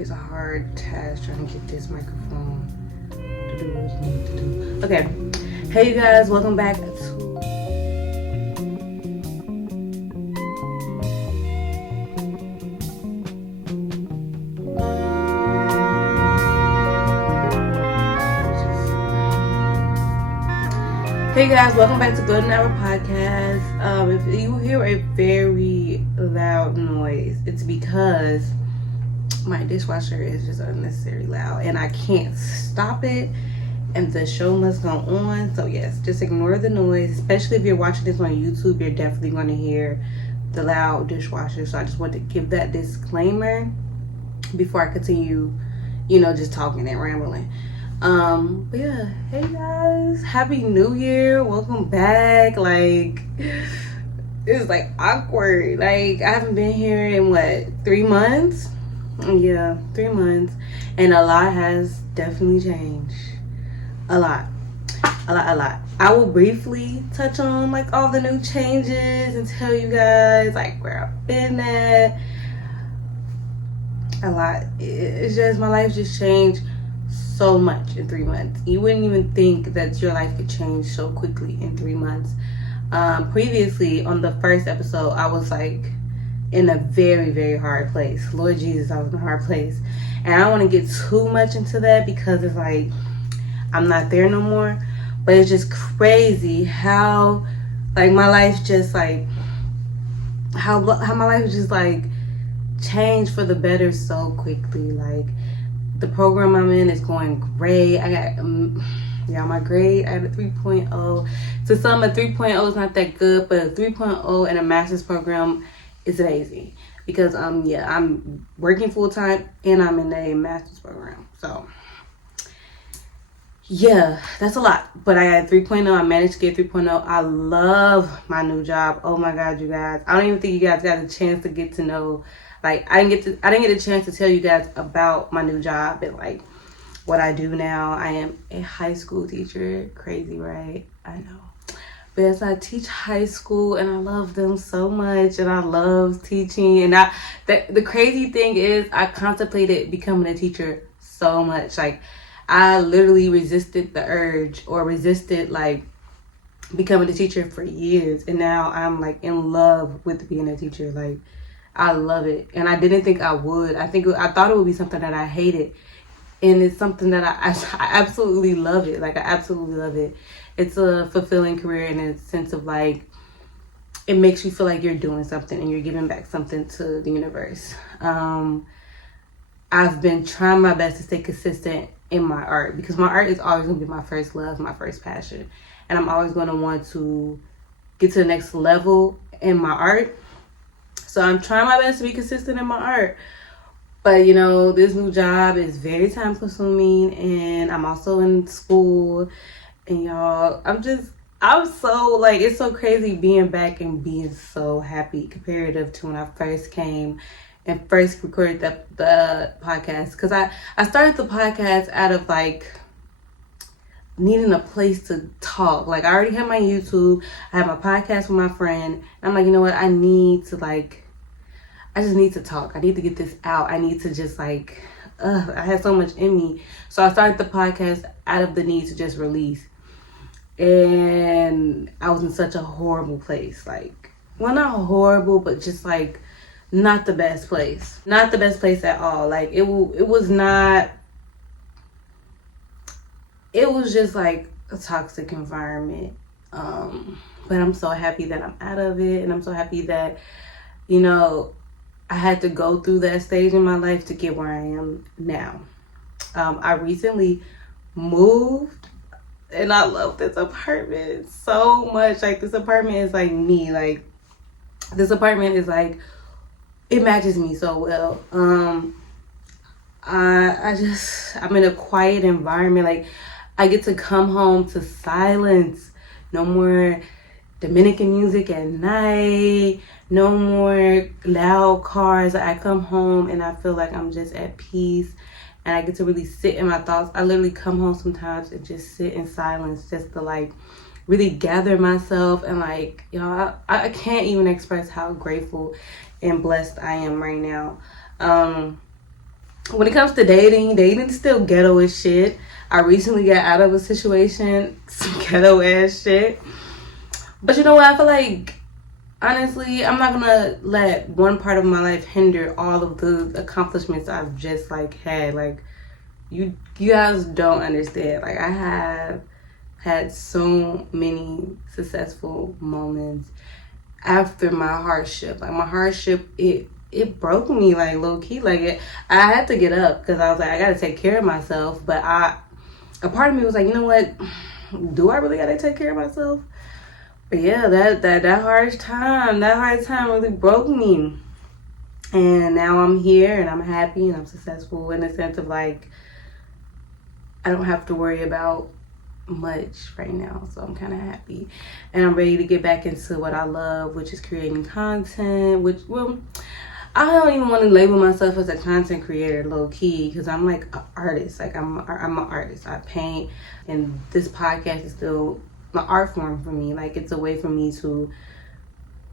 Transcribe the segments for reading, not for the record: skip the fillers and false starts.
always a hard task trying to get this microphone to do what you need to do. Okay. Hey, you guys. Welcome back to... Hey guys, welcome back to Golden Hour Podcast. If you hear a very loud noise, it's because my dishwasher is just unnecessarily loud and I can't stop it, and the show must go on. So yes, just ignore the noise. Especially if you're watching this on YouTube, you're definitely going to hear the loud dishwasher. So I just want to give that disclaimer before I continue, just talking and rambling. But yeah, hey guys, happy new year, welcome back. It's awkward, I haven't been here in 3 months. Yeah, 3 months, and a lot has definitely changed. A lot. I will briefly touch on all the new changes and tell you guys where I've been at. A lot. It's just my life just changed so much in 3 months. You wouldn't even think that your life could change so quickly in 3 months. Previously, on the first episode, I was in a very, very hard place. Lord Jesus, I was in a hard place. And I don't want to get too much into that because it's I'm not there no more. But it's just crazy how my life just how my life just changed for the better so quickly. The program I'm in is going great. I got, my grade, I had a 3.0. To some, a 3.0 is not that good, but a 3.0 in a master's program is amazing. Because, I'm working full-time and I'm in a master's program. So, yeah, that's a lot. But I got 3.0. I managed to get 3.0. I love my new job. Oh my God, you guys. I don't even think you guys got a chance to get to know. I didn't get a chance to tell you guys about my new job and what I do now. I am a high school teacher. Crazy, right? I know. But yes, I teach high school and I love them so much and I love teaching. And the crazy thing is I contemplated becoming a teacher so much. I literally resisted the urge or resisted becoming a teacher for years. And now I'm in love with being a teacher. I love it, and I didn't think I would. I thought it would be something that I hated, and it's something that I absolutely love it. I absolutely love it. It's a fulfilling career in a sense of it makes you feel like you're doing something and you're giving back something to the universe. I've been trying my best to stay consistent in my art because my art is always going to be my first love, my first passion, and I'm always going to want to get to the next level in my art. So I'm trying my best to be consistent in my art. But, this new job is very time consuming and I'm also in school. And y'all, I'm so, it's so crazy being back and being so happy comparative to when I first came and first recorded the podcast. Because I started the podcast out of, needing a place to talk. I already had my YouTube. I had my podcast with my friend. And I'm you know what? I need to, I just need to talk. I need to get this out. I need to just I had so much in me. So I started the podcast out of the need to just release. And I was in such a horrible place. Well, not horrible, but just not the best place. Not the best place at all. It was not, it was just a toxic environment. But I'm so happy that I'm out of it. And I'm so happy that, I had to go through that stage in my life to get where I am now. I recently moved and I love this apartment so much. This apartment is me. This apartment is it matches me so well. I'm in a quiet environment. I get to come home to silence. No more Dominican music at night. No more loud cars. I come home and I feel I'm just at peace. And I get to really sit in my thoughts. I literally come home sometimes and just sit in silence just to really gather myself. And I can't even express how grateful and blessed I am right now. when it comes to dating is still ghetto as shit. I recently got out of a situation, some ghetto ass shit. But you know what? I feel like, honestly, I'm not gonna let one part of my life hinder all of the accomplishments I've just like had. Like, you guys don't understand. Like, I have had so many successful moments after my hardship. Like, my hardship, it broke me, like, low key. Like, I had to get up because I was like, I gotta take care of myself. But a part of me was like, you know what? Do I really gotta take care of myself? But yeah, that hard time really broke me. And now I'm here and I'm happy and I'm successful in the sense of like, I don't have to worry about much right now, so I'm kind of happy, and I'm ready to get back into what I love, which is creating content. Which, well, I don't even want to label myself as a content creator, low key, because I'm like an artist. Like, I'm an artist. I paint, and this podcast is still an art form for me. Like, it's a way for me to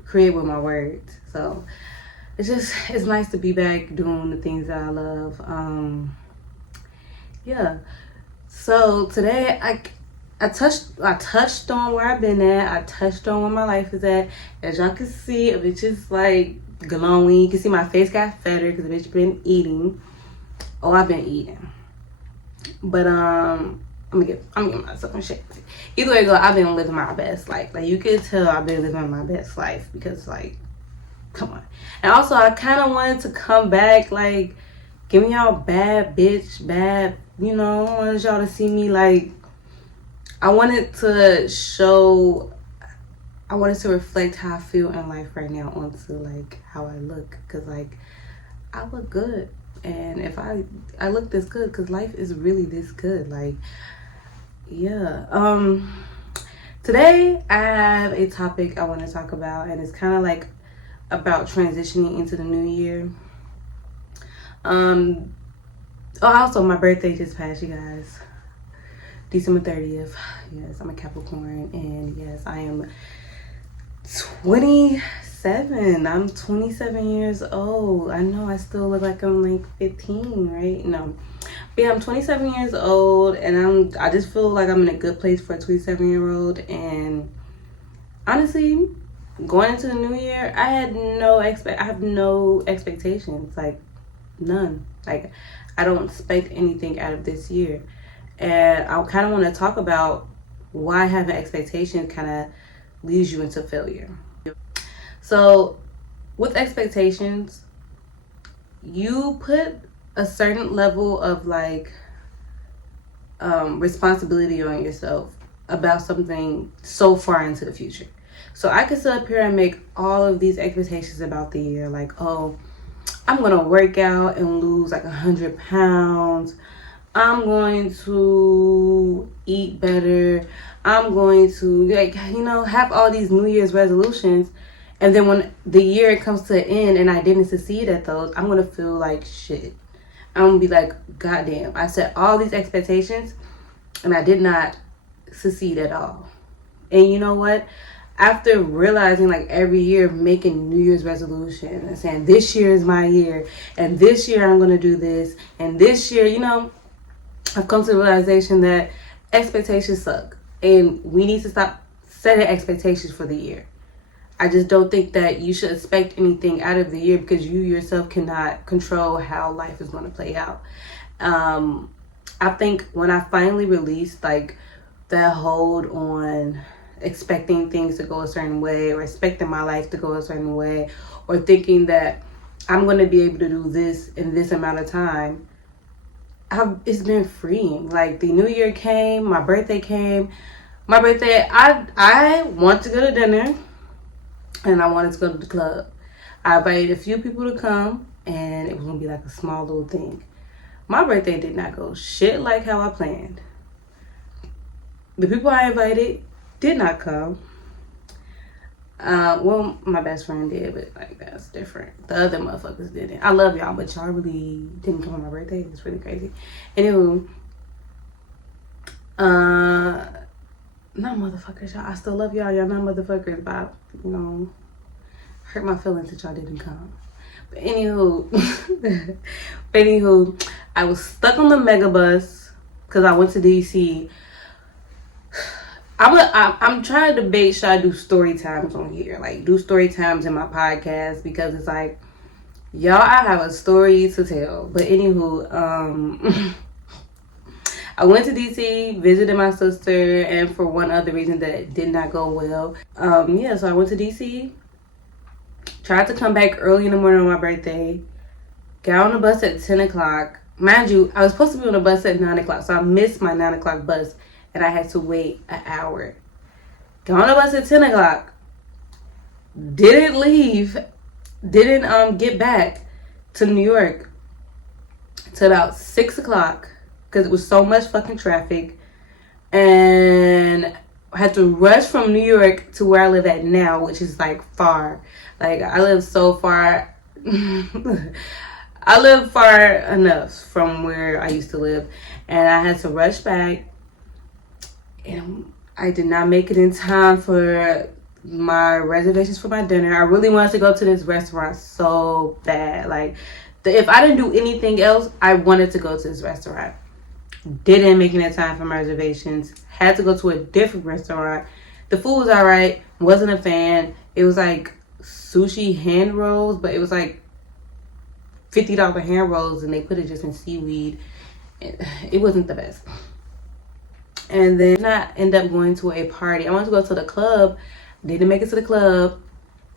create with my words. So it's nice to be back doing the things that I love. Yeah. So today I touched on where I've been at. I touched on where my life is at. As y'all can see, a bitch is like glowing. You can see my face got fatter because the bitch been eating. Oh, I've been eating. But I'm gonna get myself in shape. Either way go, I've been living my best life. Like, you can tell I've been living my best life because, like, come on. And also, I kind of wanted to come back, like, giving y'all bad, you know, I wanted y'all to see me, like, I wanted to reflect how I feel in life right now onto, like, how I look. Because, like, I look good. And if I look this good because life is really this good. Like, yeah. Today, I have a topic I want to talk about. And it's kind of, like, about transitioning into the new year. Also, my birthday just passed, you guys. December 30th. Yes, I'm a Capricorn, and yes, I am 27. I'm 27 years old. I know I still look like I'm like 15, right? No. But yeah, I'm 27 years old, and I just feel like I'm in a good place for a 27-year-old. And honestly, going into the new year, I have no expectations, like none. Like, I don't expect anything out of this year. And I kind of want to talk about why having expectations kind of leads you into failure. So, with expectations, you put a certain level of, like, responsibility on yourself about something so far into the future. So I could sit up here and make all of these expectations about the year, like, oh, I'm gonna work out and lose like 100 pounds. I'm going to eat better. I'm going to, like, you know, have all these New Year's resolutions. And then when the year comes to an end and I didn't succeed at those, I'm going to feel like shit. I'm going to be like, goddamn, I set all these expectations and I did not succeed at all. And you know what? After realizing, like, every year making New Year's resolutions and saying, this year is my year, and this year I'm going to do this, and this year, you know, I've come to the realization that expectations suck, and we need to stop setting expectations for the year. I just don't think that you should expect anything out of the year because you yourself cannot control how life is going to play out. I think when I finally released, like, that hold on expecting things to go a certain way, or expecting my life to go a certain way, or thinking that I'm going to be able to do this in this amount of time, it's been freeing. Like, the new year came, my birthday came. My birthday, I want to go to dinner, and I wanted to go to the club. I invited a few people to come, and it was going to be like a small little thing. My birthday did not go shit like how I planned. The people I invited did not come. Well, my best friend did, but, like, that's different. The other motherfuckers didn't. I love y'all, but y'all really didn't come on my birthday. It's really crazy. Anywho, not motherfuckers, y'all. I still love y'all. Y'all not motherfuckers, but, you know, hurt my feelings that y'all didn't come. But anywho, I was stuck on the Megabus because I went to DC. I'm trying to debate, should I do story times on here? Like, do story times in my podcast, because it's like, y'all, I have a story to tell. But anywho, I went to DC, visited my sister, and for one other reason that did not go well. So I went to DC, tried to come back early in the morning on my birthday, got on the bus at 10 o'clock. Mind you, I was supposed to be on the bus at 9 o'clock, so I missed my 9 o'clock bus, and I had to wait an hour. Got on the bus at 10 o'clock, didn't leave, didn't get back to New York till about 6 o'clock, because it was so much fucking traffic, and I had to rush from New York to where I live at now, which is like far. Like, I live so far. I live far enough from where I used to live, and I had to rush back, and I did not make it in time for my reservations for my dinner. I really wanted to go to this restaurant so bad. Like, if I didn't do anything else, I wanted to go to this restaurant. Didn't make it in time for my reservations. Had to go to a different restaurant. The food was alright. Wasn't a fan. It was like sushi hand rolls, but it was like $50 hand rolls, and they put it just in seaweed. It wasn't the best. And then I ended up going to a party. I wanted to go to the club. Didn't make it to the club.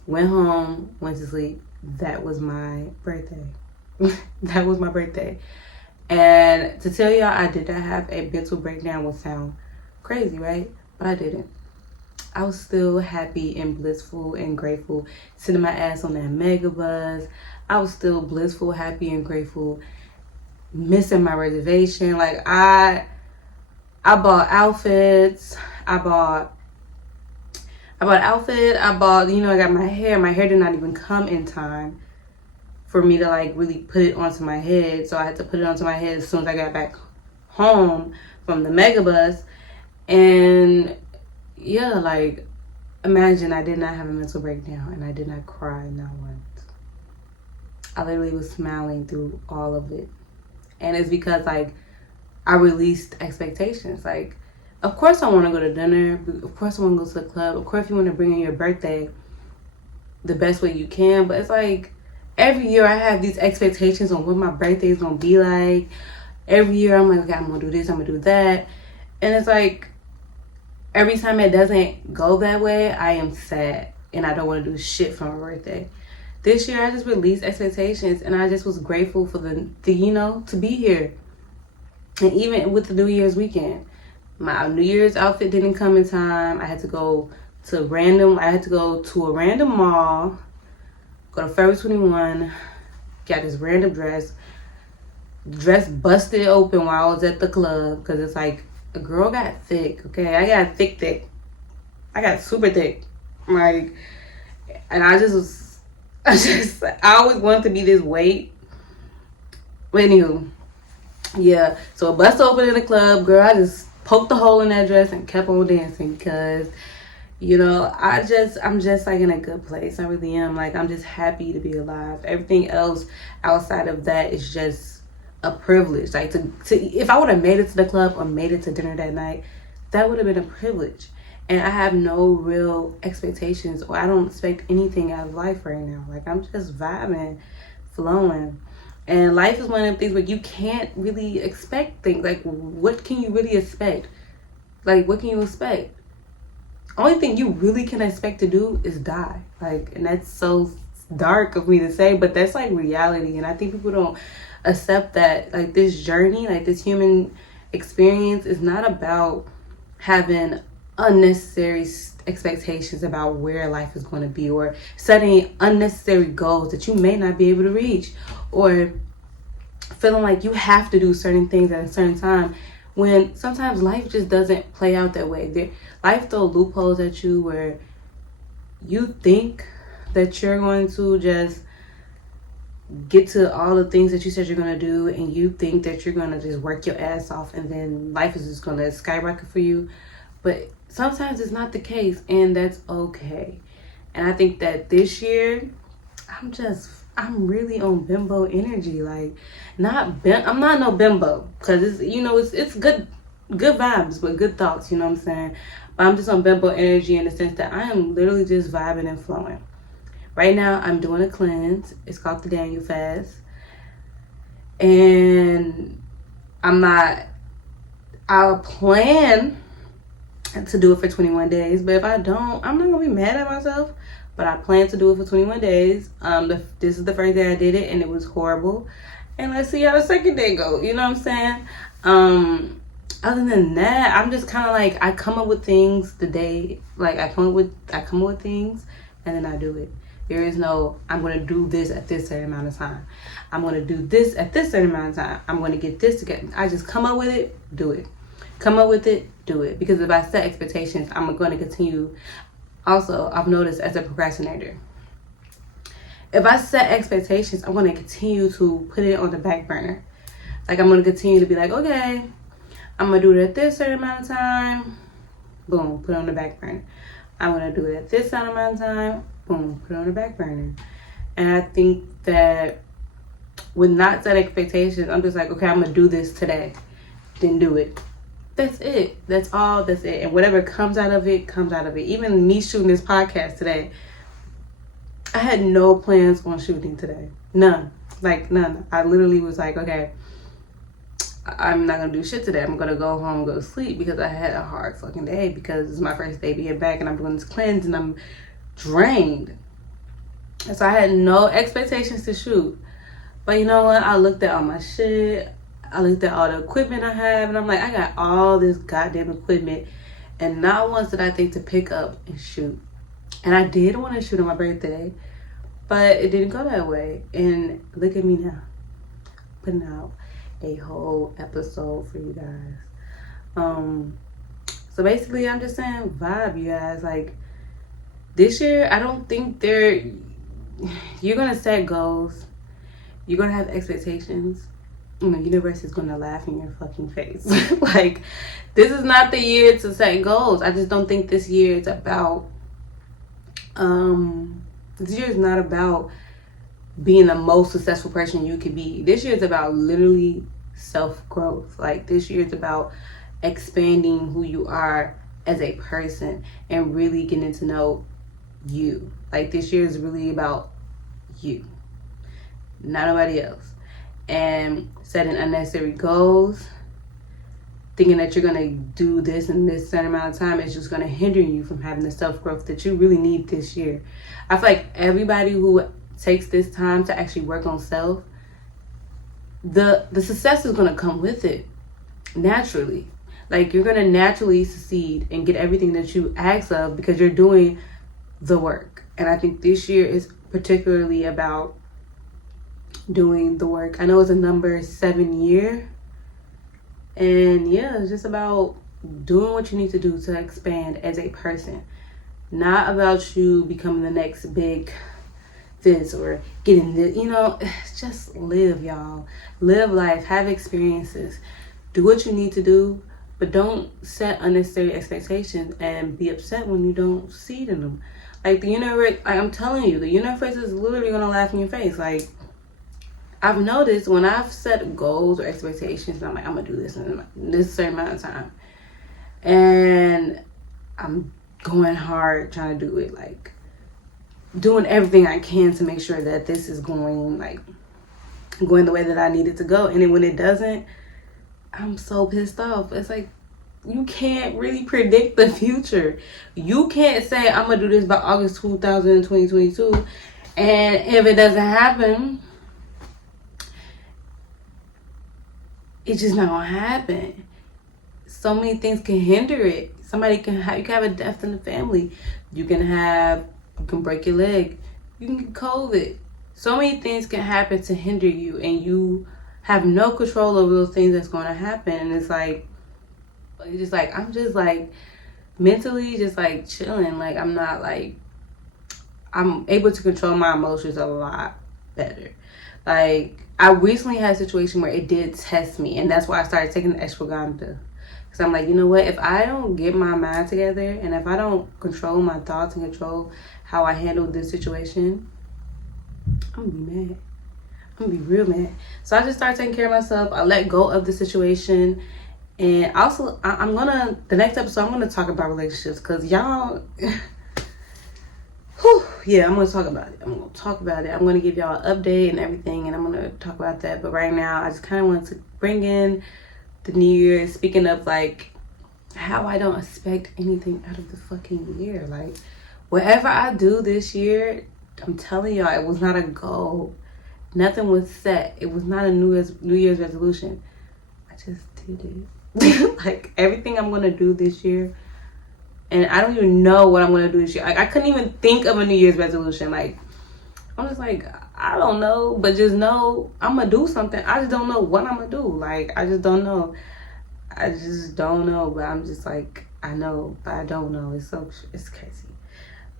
Went home. Went to sleep. That was my birthday. That was my birthday. And to tell y'all, I did not have a mental breakdown would sound crazy, right? But I didn't. I was still happy and blissful and grateful, sitting my ass on that Megabus. I was still blissful, happy, and grateful, missing my reservation. Like, I bought outfits. I bought outfit. I got my hair. My hair did not even come in time for me to like really put it onto my head. So I had to put it onto my head as soon as I got back home from the Megabus. And yeah, like, imagine I did not have a mental breakdown and I did not cry not once. I literally was smiling through all of it. And it's because like I released expectations. Like, of course I want to go to dinner. Of course I want to go to the club. Of course you want to bring in your birthday the best way you can. But it's like, every year I have these expectations on what my birthday is going to be like. Every year I'm like, okay, I'm going to do this, I'm going to do that. And it's like, every time it doesn't go that way, I am sad. And I don't want to do shit for my birthday. This year I just released expectations, and I just was grateful for the to be here. And even with the New Year's weekend, my New Year's outfit didn't come in time. I had to go to a random mall, go to Forever 21, got this random dress busted open while I was at the club, because it's like, a girl got thick, okay? I got thick. I got super thick. Like, and I always wanted to be this weight. But anywho, yeah. So a bust open in the club, girl, I just poked a hole in that dress and kept on dancing, because I'm just like in a good place. I really am. Like, I'm just happy to be alive. Everything else outside of that is just a privilege. Like, to if I would have made it to the club or made it to dinner that night, that would have been a privilege. And I have no real expectations, or I don't expect anything out of life right now. Like, I'm just vibing, flowing. And life is one of them things where you can't really expect things. Like, what can you really expect? Like, what can you expect? Only thing you really can expect to do is die. Like, and that's so dark of me to say, but that's like reality. And I think people don't accept that, like, this journey, like this human experience is not about having unnecessary expectations about where life is going to be, or setting unnecessary goals that you may not be able to reach, or feeling like you have to do certain things at a certain time, when sometimes life just doesn't play out that way. Life throws loopholes at you where you think that you're going to just get to all the things that you said you're going to do, and you think that you're going to just work your ass off, and then life is just going to skyrocket for you. But sometimes it's not the case, and that's okay. And I think that this year, I'm I'm really on bimbo energy. Like, I'm not no bimbo, because it's good vibes, but good thoughts, you know what I'm saying? But I'm just on bimbo energy in the sense that I am literally just vibing and flowing. Right now, I'm doing a cleanse. It's called the Daniel Fast. And I'll plan to do it for 21 days. But if I don't, I'm not going to be mad at myself. But I plan to do it for 21 days. This is the first day I did it, and it was horrible. And let's see how the second day goes. You know what I'm saying? Other than that, I'm just kind of like, I come up with things the day, like I come up with things, and then I do it. There is no, I'm going to do this at this certain amount of time. I'm going to do this at this certain amount of time. I'm going to get this together. I just come up with it, do it. Come up with it, do it. Because if I set expectations, I'm going to continue. Also, I've noticed as a procrastinator, if I set expectations, I'm going to continue to put it on the back burner. Like, I'm going to continue to be like, okay, I'm going to do it at this certain amount of time. Boom, put it on the back burner. I'm going to do it at this certain amount of time. Boom, put it on the back burner. And I think that with not set expectations, I'm just like, okay, I'm going to do this today. Then do it. That's it. That's all. That's it. And whatever comes out of it, comes out of it. Even me shooting this podcast today, I had no plans on shooting today. None. Like, none. I literally was like, okay, I'm not going to do shit today. I'm going to go home and go to sleep because I had a hard fucking day because it's my first day being back and I'm doing this cleanse and I'm drained. And so I had no expectations to shoot. But you know what? I looked at all my shit. I looked at all the equipment I have, and I'm like, I got all this goddamn equipment, and not once did I think to pick up and shoot. And I did want to shoot on my birthday, but it didn't go that way. And look at me now, putting out a whole episode for you guys. So basically, I'm just saying, vibe, you guys. Like, this year, I don't think you're gonna set goals. You're gonna have expectations. The universe is gonna laugh in your fucking face. Like, this is not the year to set goals. I just don't think this year is about this year is not about being the most successful person you could be. This year is about literally self-growth. Like, this year is about expanding who you are as a person and really getting to know you. Like, this year is really about you, not nobody else. And setting unnecessary goals, thinking that you're going to do this in this certain amount of time is just going to hinder you from having the self-growth that you really need this year. I feel like everybody who takes this time to actually work on self, the success is going to come with it naturally. Like, you're going to naturally succeed and get everything that you ask of because you're doing the work. And I think this year is particularly about doing the work. I know it's a number 7 year, and yeah, it's just about doing what you need to do to expand as a person, not about you becoming the next big this or getting this. Just live, y'all. Live life, have experiences, do what you need to do, but don't set unnecessary expectations and be upset when you don't succeed in them. Like, the universe, I'm telling you, the universe is literally gonna laugh in your face. Like, I've noticed when I've set goals or expectations, I'm like, I'm going to do this in this certain amount of time. And I'm going hard trying to do it, like, doing everything I can to make sure that this is going the way that I need it to go. And then when it doesn't, I'm so pissed off. It's like, you can't really predict the future. You can't say, I'm going to do this by August 2022. And if it doesn't happen, it's just not gonna happen. So many things can hinder it. You can have a death in the family. You can break your leg. You can get COVID. So many things can happen to hinder you, and you have no control over those things that's gonna happen. And it's like, I'm just like mentally just like chilling. Like, I'm able to control my emotions a lot better. Like, I recently had a situation where it did test me, and that's why I started taking the ashwagandha. Because I'm like, you know what? If I don't get my mind together, and if I don't control my thoughts and control how I handle this situation, I'm gonna be mad. I'm gonna be real mad. So I just started taking care of myself. I let go of the situation. And also, I'm gonna, the next episode, I'm gonna talk about relationships, because y'all, whew, yeah, I'm gonna talk about it. I'm gonna talk about it. I'm gonna give y'all an update and everything, and I'm gonna talk about that. But right now, I just kind of want to bring in the new year, speaking of like how I don't expect anything out of the fucking year. Like, whatever I do this year, I'm telling y'all, it was not a goal. Nothing was set. It was not a New Year's resolution. I just did it. Like, everything I'm gonna do this year, and I don't even know what I'm gonna do this year. Like, I couldn't even think of a New Year's resolution. Like, I'm just like, I don't know, but just know I'm gonna do something. I just don't know what I'm gonna do. Like, I just don't know. I just don't know, but I'm just like, I know, but I don't know. It's crazy.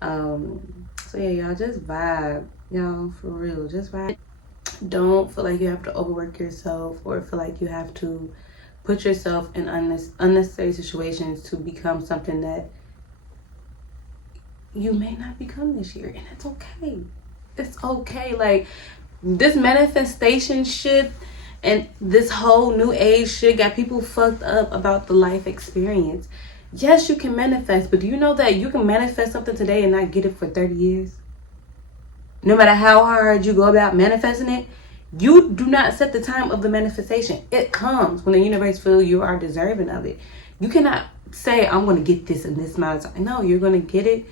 So yeah, y'all just vibe. Y'all, for real, just vibe. Don't feel like you have to overwork yourself, or feel like you have to put yourself in unnecessary situations to become something that you may not become this year. And it's okay. It's okay. Like, this manifestation shit and this whole new age shit got people fucked up about the life experience. Yes, you can manifest, but do you know that you can manifest something today and not get it for 30 years? No matter how hard you go about manifesting it, you do not set the time of the manifestation. It comes when the universe feels you are deserving of it. You cannot say, I'm going to get this in this amount of time. No, you're going to get it,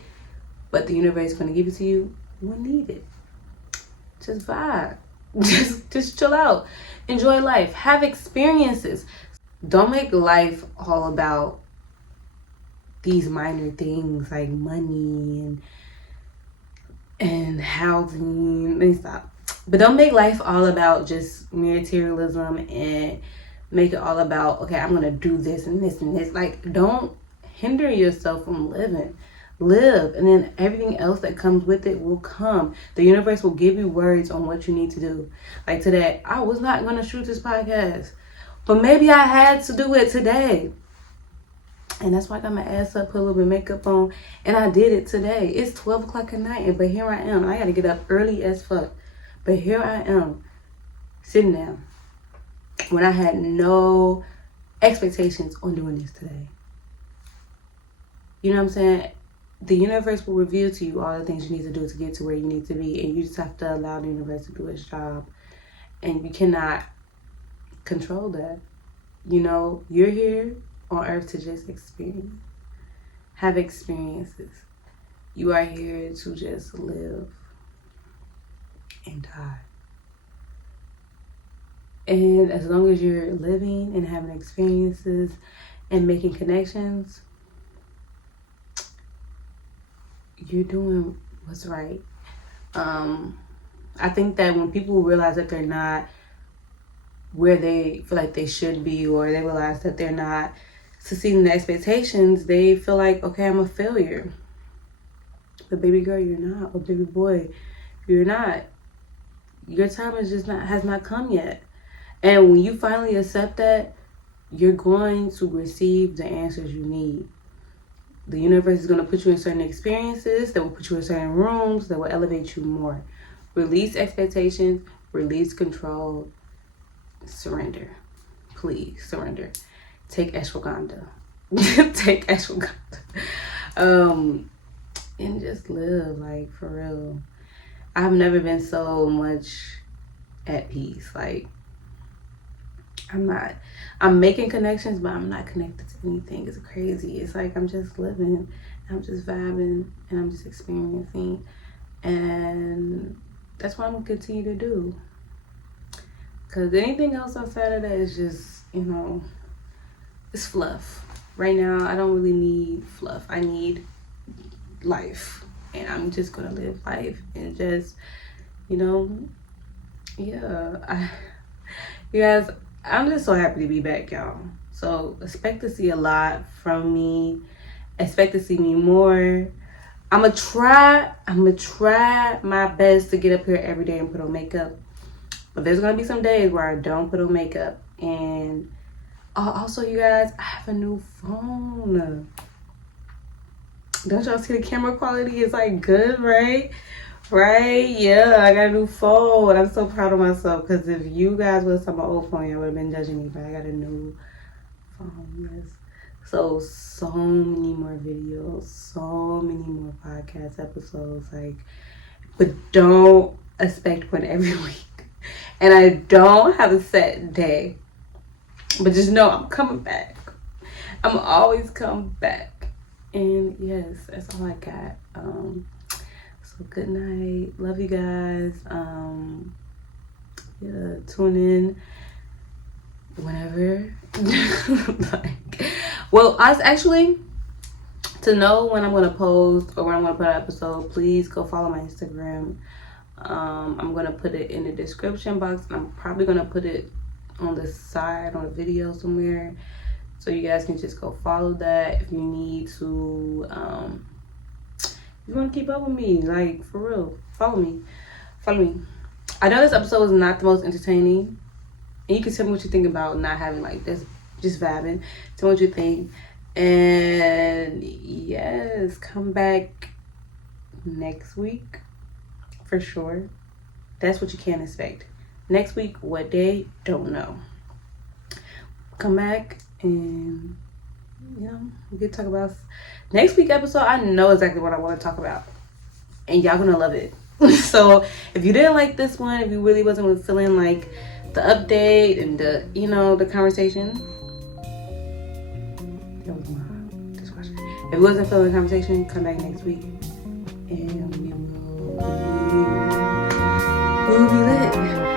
but the universe is going to give it to you when needed. Just vibe. Just chill out. Enjoy life. Have experiences. Don't make life all about these minor things like money and housing. Let me stop. But don't make life all about just materialism and make it all about, okay, I'm gonna do this and this and this. Like, don't hinder yourself from living. Live, and then everything else that comes with it will come. The universe will give you words on what you need to do. Like today, I was not gonna shoot this podcast, but maybe I had to do it today. And that's why I got my ass up, put a little bit of makeup on, and I did it today. It's 12 o'clock at night, but here I am. I gotta get up early as fuck. But here I am, sitting down, when I had no expectations on doing this today. You know what I'm saying? The universe will reveal to you all the things you need to do to get to where you need to be, and you just have to allow the universe to do its job. And you cannot control that. You know, you're here on earth to just experience, have experiences. You are here to just live and die. And as long as you're living and having experiences and making connections, you're doing what's right. I think that when people realize that they're not where they feel like they should be, or they realize that they're not succeeding the expectations, they feel like, okay, I'm a failure. But baby girl, you're not. Or baby boy, you're not. Your time has not come yet. And when you finally accept that, you're going to receive the answers you need. The universe is going to put you in certain experiences that will put you in certain rooms that will elevate you more. Release expectations, release control, surrender. Please surrender. Take ashwagandha. Take ashwagandha. And just live, like, for real. I've never been so much at peace. Like, I'm making connections, but I'm not connected to anything. It's crazy. It's like I'm just living, I'm just vibing, and I'm just experiencing. And that's what I'm gonna continue to do. Because anything else outside of that is just, you know, it's fluff. Right now, I don't really need fluff. I need life. And I'm just gonna live life and just, you know, yeah. You guys, I'm just so happy to be back, y'all. So expect to see a lot from me. Expect to see me more. I'm gonna try my best to get up here every day and put on makeup. But there's gonna be some days where I don't put on makeup. And also, you guys, I have a new phone. Don't y'all see the camera quality is like good, right? Right? Yeah, I got a new phone. I'm so proud of myself because if you guys would have saw my old phone, you would have been judging me. But I got a new phone. Yes. So many more videos, so many more podcast episodes. Like, but don't expect one every week. And I don't have a set day. But just know I'm coming back. I'm always coming back. And yes, that's all I got. So good night. Love you guys. Yeah, tune in whenever. Actually, to know when I'm gonna post or when I'm gonna put an episode, please go follow my Instagram. I'm gonna put it in the description box, and I'm probably gonna put it on the side on a video somewhere, so you guys can just go follow that if you need to. You want to keep up with me, like, for real, follow me. I know this episode is not the most entertaining, and you can tell me what you think about not having like this, just vibing. Tell me what you think, and yes, come back next week for sure. That's what you can expect. Next week, what day? Don't know. Come back and we could talk about next week episode. I know exactly what I want to talk about, and y'all gonna love it. So if you didn't like this one, if you really wasn't feeling like the update and the conversation, that was my discretion. If you wasn't feeling the conversation, come back next week, and we'll be lit.